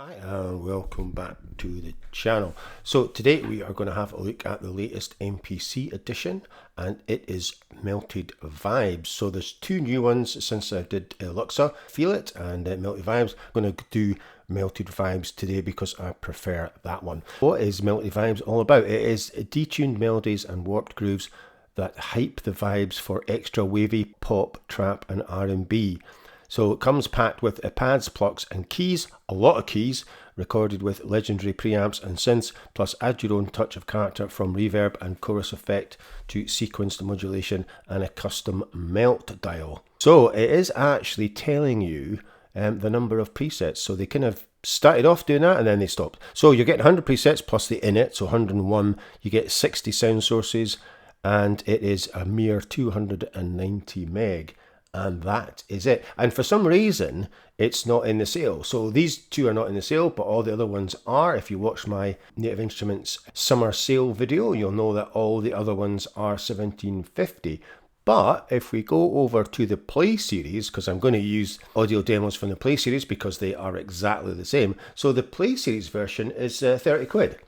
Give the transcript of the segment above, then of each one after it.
Hi and welcome back to the channel. So today we are going to have a look at the latest MPC edition, and it is Melted Vibes. So there's two new ones since I did Luxa, Feel It and Melted Vibes. I'm going to do Melted Vibes today because I prefer that one. What is Melted Vibes all about? It is detuned melodies and warped grooves that hype the vibes for extra wavy pop, trap and R&B. So it comes packed with pads, plucks and keys, a lot of keys, recorded with legendary preamps and synths, plus add your own touch of character from reverb and chorus effect to sequenced modulation and a custom melt dial. So it is actually telling you the number of presets. So they kind of started off doing that and then they stopped. So you're getting 100 presets plus the init, so 101. You get 60 sound sources and it is a mere 290 meg. And that is it. And for some reason, it's not in the sale. So these two are not in the sale, but all the other ones are. If you watch my Native Instruments summer sale video, you'll know that all the other ones are $17.50. But if we go over to the Play series, because I'm going to use audio demos from the Play series because they are exactly the same. So the Play series version is 30 quid.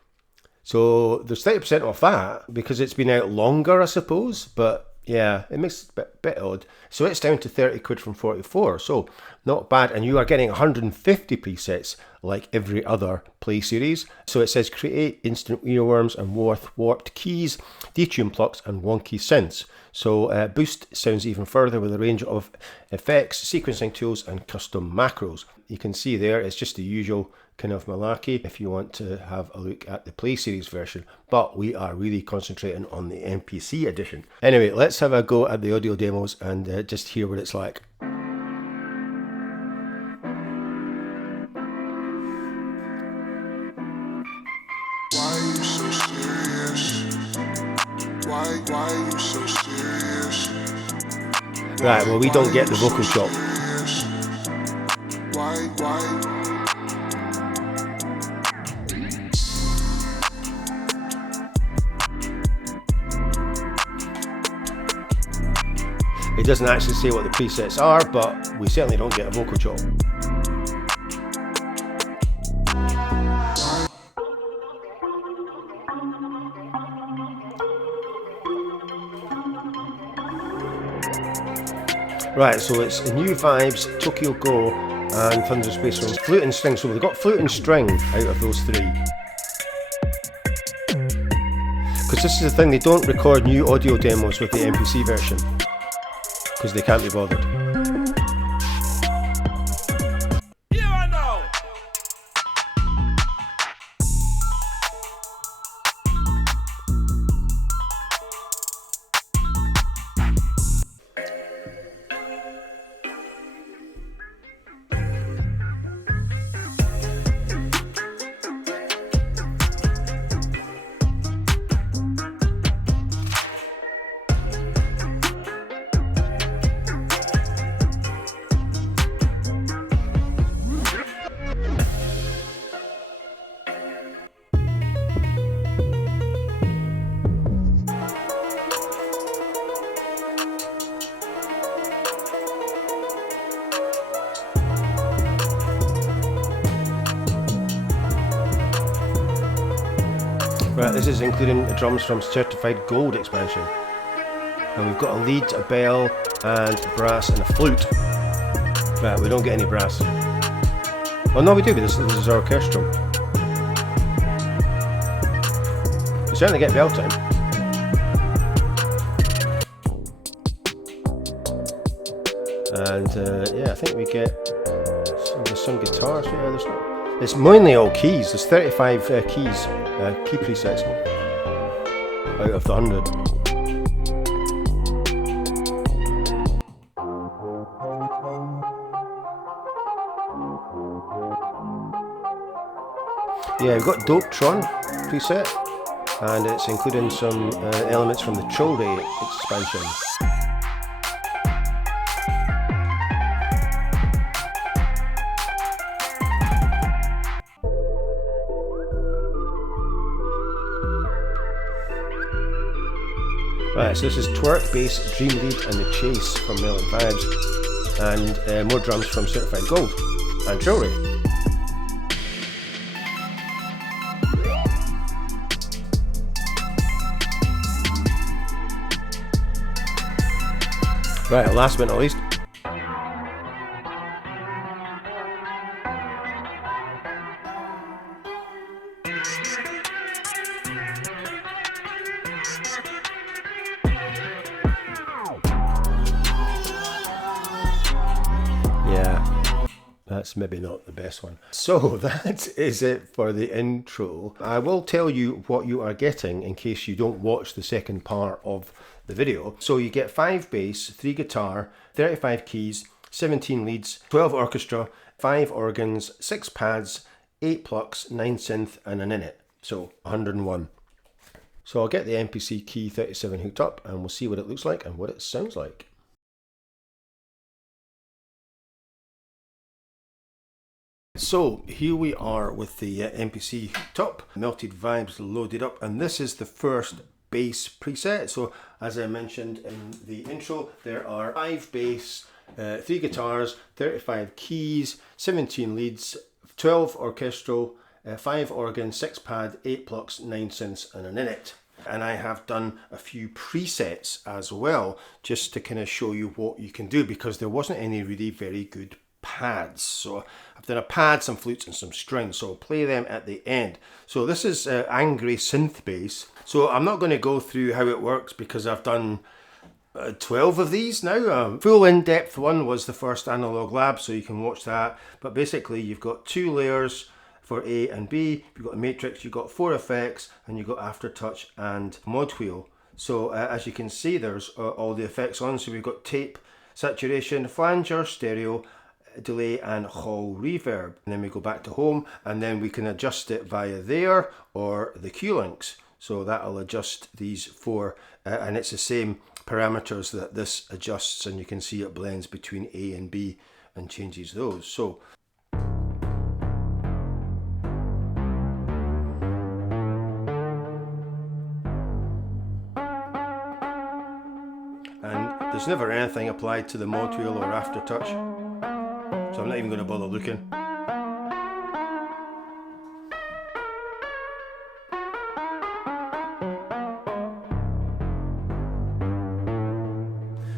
So there's 30% off that because it's been out longer, I suppose, but yeah, it makes it a bit odd. So it's down to 30 quid from 44, so not bad. And you are getting 150 presets like every other Play series. So it says create instant earworms and warped keys, detune plucks and wonky synths. So boost sounds even further with a range of effects, sequencing tools and custom macros. You can see there it's just the usual kind of malarkey if you want to have a look at the Play series version, but we are really concentrating on the MPC edition. Anyway, let's have a go at the audio demos and just hear what it's like. Why are you so serious? Why are you so serious? Right, well we don't get the vocal chop. Why? It doesn't actually say what the presets are, but we certainly don't get a vocal chop. Right, so it's New Vibes, Tokyo Go and Thunder Space from Flute and String. So we've got Flute and String out of those three. Because this is the thing, they don't record new audio demos with the MPC version. Because they can't be bothered. Right, this is including the drums from Certified Gold expansion. And we've got a lead, a bell, and a brass and a flute. Right, we don't get any brass. Well, no, we do, but this is our orchestral. We certainly get bell time. And yeah, I think we get some guitars. Yeah, there's not. It's mainly all keys. There's 35 keys, key presets out of the 100. Yeah, we've got Dope Tron preset, and it's including some elements from the Tron expansion. Right, so this is Twerk, Bass, Dream Lead and The Chase from Melted Vibes, and more drums from Certified Gold and Jewelry. Right, last but not least. Yeah, that's maybe not the best one. So that is it for the intro. I will tell you what you are getting in case you don't watch the second part of the video. So you get 5 bass, 3 guitar, 35 keys, 17 leads, 12 orchestra, 5 organs, 6 pads, 8 plucks, 9 synth and an init. So 101. So I'll get the MPC Key 37 hooked up and we'll see what it looks like and what it sounds like. So here we are with the MPC hooked up, Melted Vibes loaded up, and this is the first bass preset. So as I mentioned in the intro, there are 5 bass, 3 guitars, 35 keys, 17 leads, 12 orchestral, 5 organs, 6 pad, 8 plucks, 9 synths and an init. And I have done a few presets as well, just to kind of show you what you can do, because there wasn't any really very good pads. So I've done a pad, some flutes and some strings, so I'll play them at the end. So this is Angry Synth Bass. So I'm not going to go through how it works because I've done 12 of these now. Full in-depth one was the first Analog Lab, so you can watch that. But basically you've got 2 layers for A and B, you've got a matrix, you've got 4 effects, and you've got aftertouch and mod wheel. So as you can see, there's all the effects on. So we've got tape, saturation, flanger, stereo, delay and hall reverb. And then we go back to home and then we can adjust it via there or the Q links. So that'll adjust these 4 and it's the same parameters that this adjusts, and you can see it blends between A and B and changes those. So there's never anything applied to the mod wheel or aftertouch, so I'm not even going to bother looking.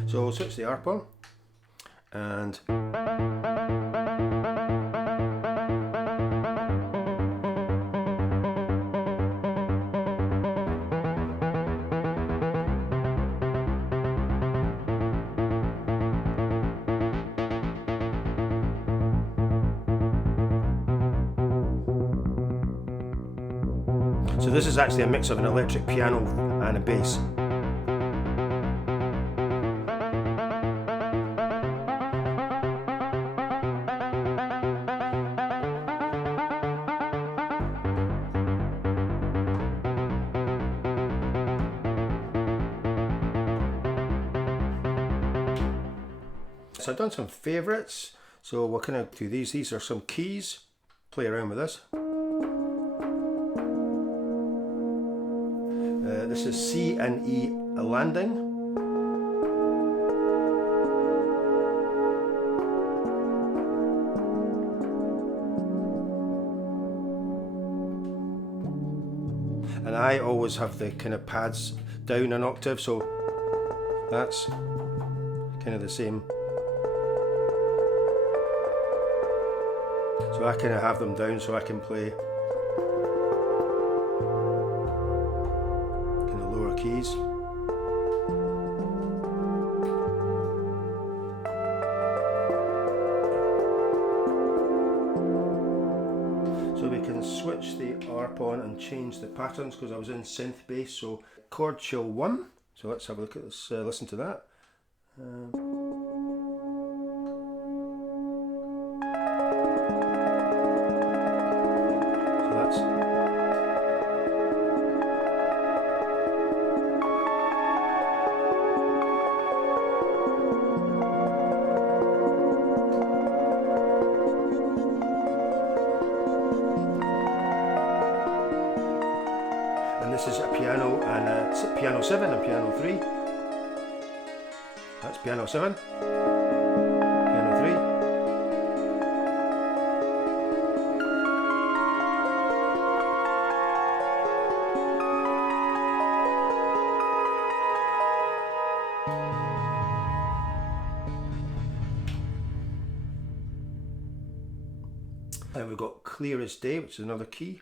So we'll switch the ARP on and so this is actually a mix of an electric piano and a bass. So I've done some favourites, so we'll kind of do these. These are some keys. Play around with this. This is CandE Landing. And I always have the kind of pads down an octave, so that's kind of the same. So I kind of have them down so I can play kind of lower keys. So we can switch the ARP on and change the patterns, because I was in synth bass. So chord chill 1. So let's have a look at this, listen to that. And this is a piano and a piano 7 and piano 3. That's piano 7, piano 3. And we've got Clear as Day, which is another key.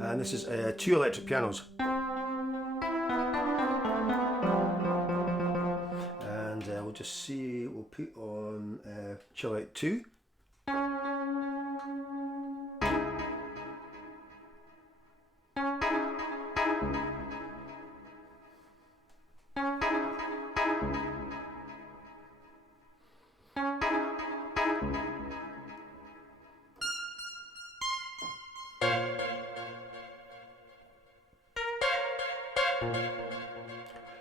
And this is 2 electric pianos. And we'll just see, we'll put on Chill Out 2.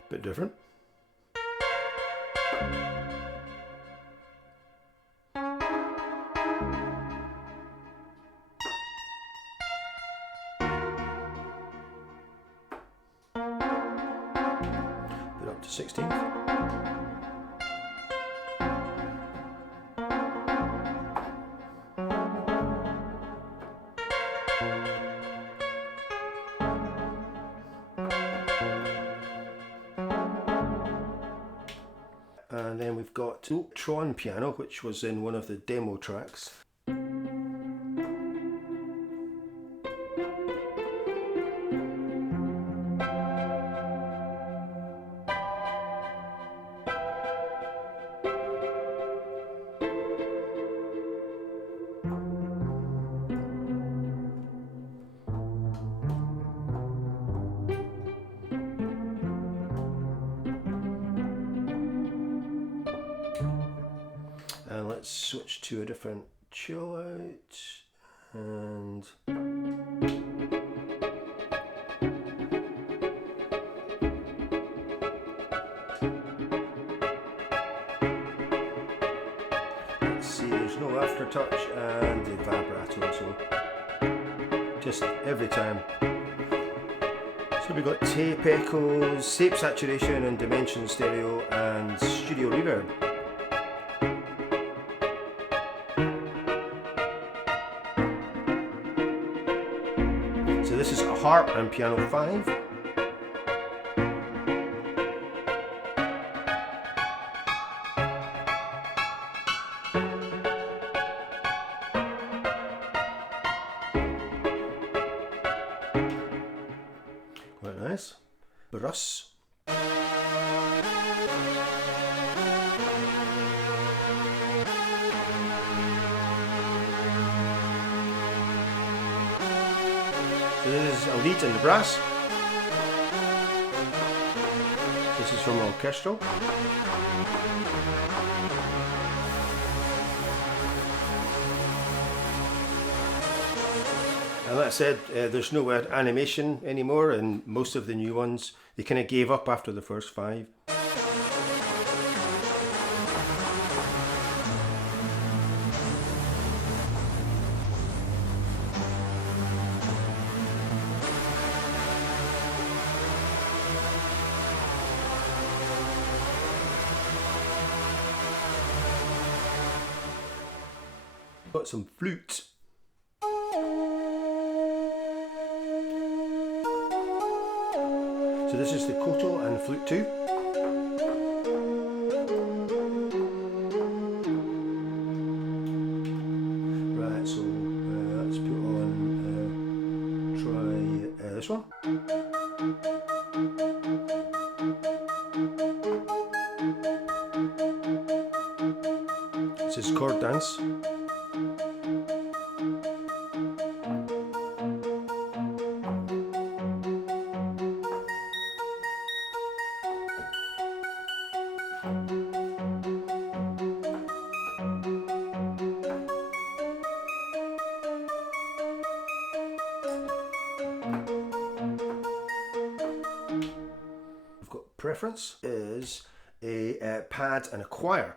Bit different. Bit up to 16th. And then we've got Tron piano, which was in one of the demo tracks. And let's switch to a different chill out, and let's see, there's no aftertouch and the vibrato, so just every time. So we've got tape echoes, tape saturation and dimension stereo and studio reverb. So this is a harp and piano 5. Quite nice. Bruss. So this is a lead in the brass. This is from orchestral. And like I said, there's no animation anymore, and most of the new ones, they kind of gave up after the first 5. Got some flute. So this is the koto and flute 2. Right, so let's put on, try this one. This is chord dance. Preference is a pad and a choir.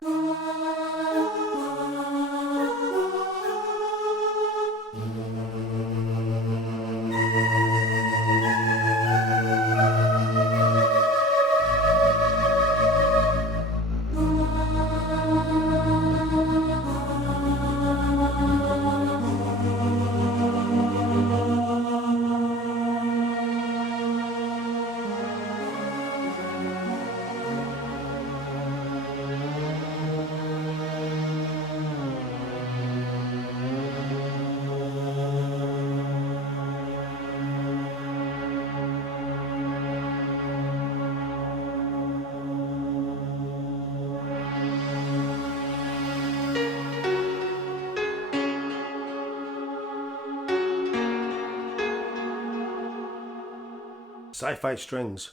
Sci-Fi Strings.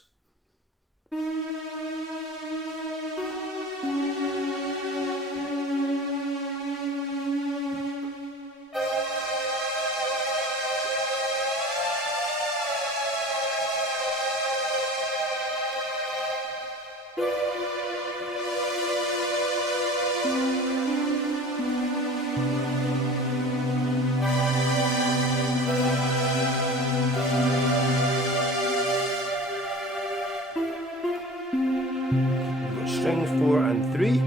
Strings 4 and 3,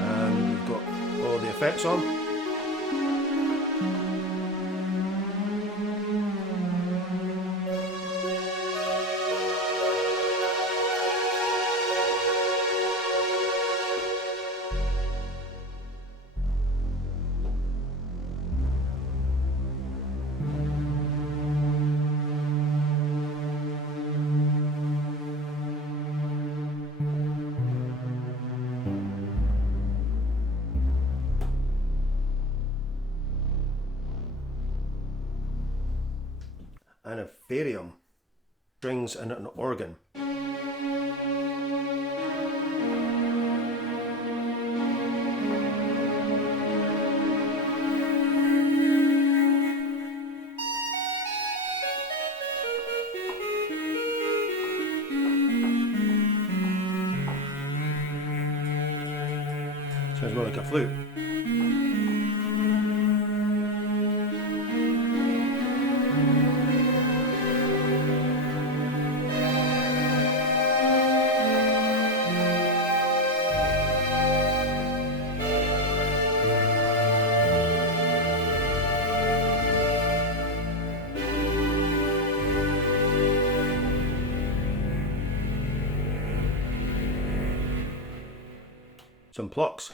and we've got all the effects on. Anfarium, strings and an organ. Sounds more like a flute. Some plucks.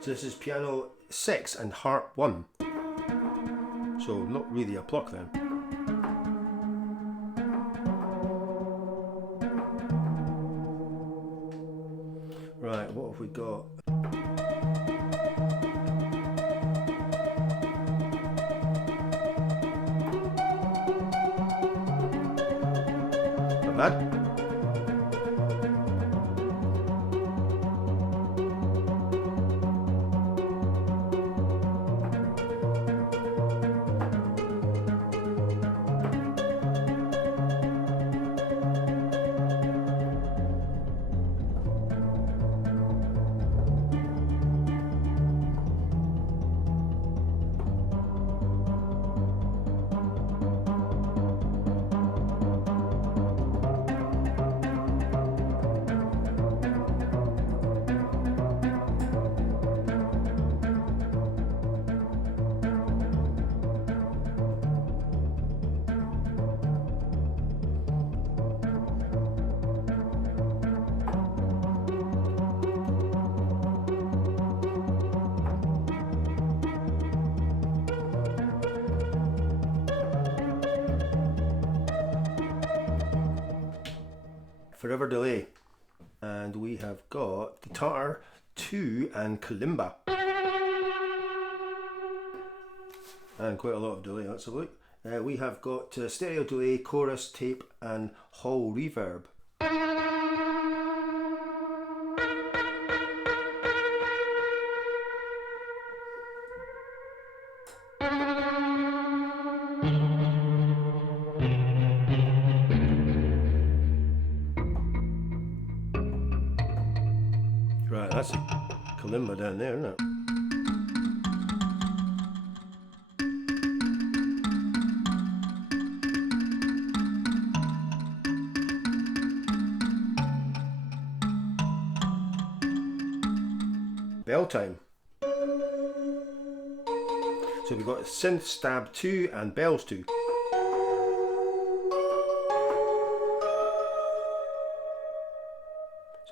So this is piano 6 and harp 1. So not really a pluck then. Right, what have we got? Not bad. Forever Delay, and we have got guitar 2 and kalimba, and quite a lot of delay. Let's have a look. We have got stereo delay, chorus, tape and hall reverb. Right, that's a kalimba down there, isn't it? Bell time. So we've got synth stab 2 and bells 2.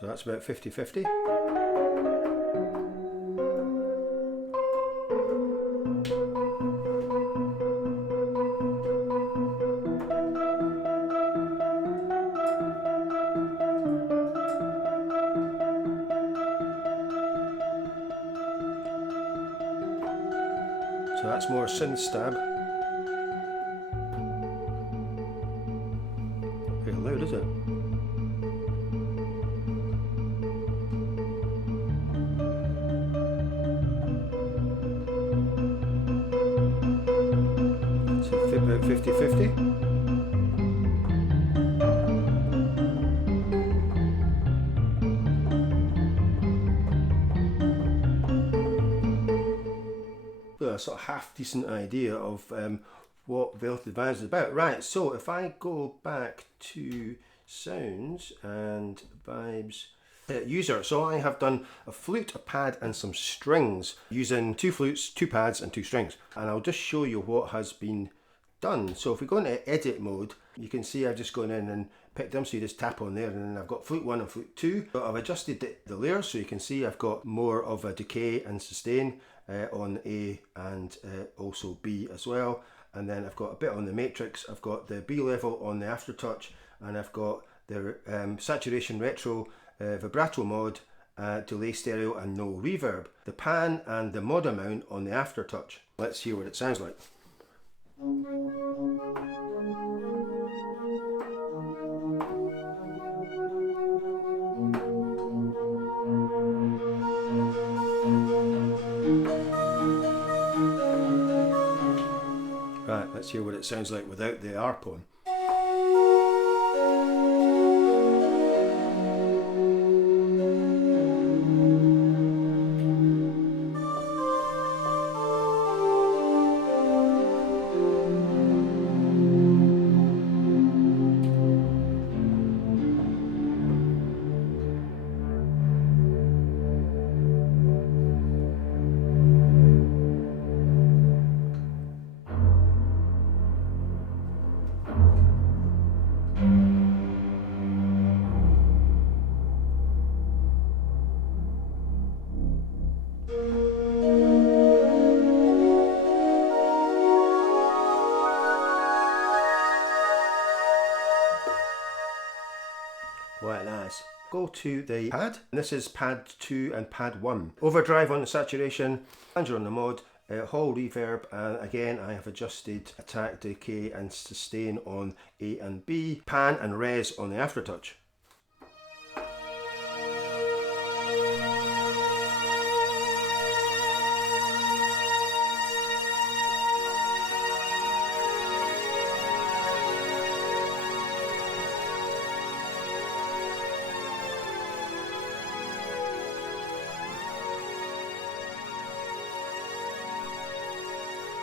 So that's about 50-50. So that's more synth stab. Very loud, is it? So about 50-50. A sort of half decent idea of what Melted Vibes is about. Right, so if I go back to sounds and vibes user, so I have done a flute, a pad and some strings using 2 flutes, 2 pads and 2 strings, and I'll just show you what has been done. So if we go into edit mode, you can see I've just gone in and picked them, so you just tap on there and then I've got flute 1 and flute 2. But I've adjusted the layers, so you can see I've got more of a decay and sustain on A and also B as well, and then I've got a bit on the matrix. I've got the B level on the aftertouch, and I've got the saturation retro vibrato mod, delay stereo and no reverb, the pan and the mod amount on the aftertouch. Let's hear what it sounds like. Right, let's hear what it sounds like without the arp on. Quite nice. Go to the pad. This is pad 2 and pad 1. Overdrive on the saturation, flanger on the mod, hall reverb, and again I have adjusted attack, decay and sustain on A and B, pan and res on the aftertouch.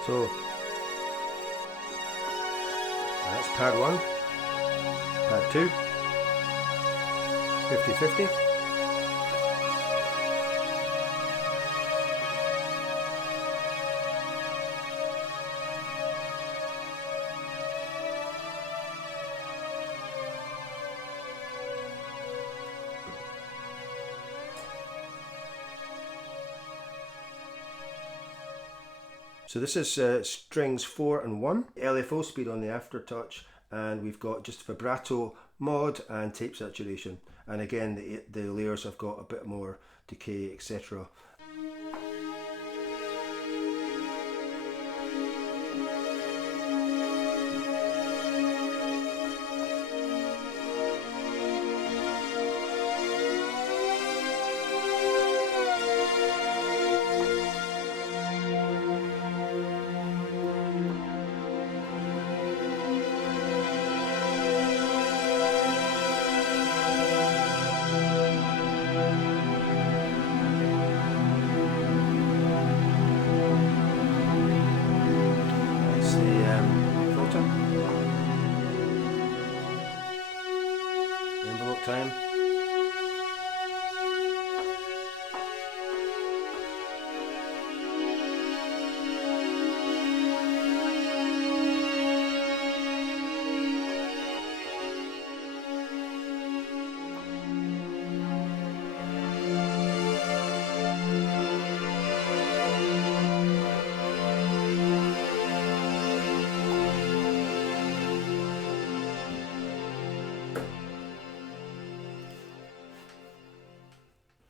So that's pad 1, pad 2, 50-50. So this is strings 4 and 1, LFO speed on the aftertouch, and we've got just vibrato mod and tape saturation. And again, the layers have got a bit more decay, etc. Envelope time.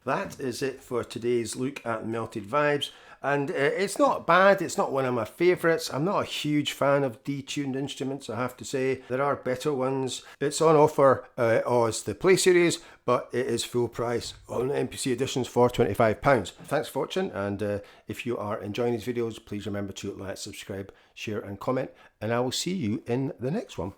That is it for today's look at Melted Vibes. And it's not bad, it's not one of my favourites. I'm not a huge fan of detuned instruments, I have to say. There are better ones. It's on offer as the Play Series, but it is full price on MPC Editions for £25. Thanks for watching, and if you are enjoying these videos, please remember to like, subscribe, share and comment, and I will see you in the next one.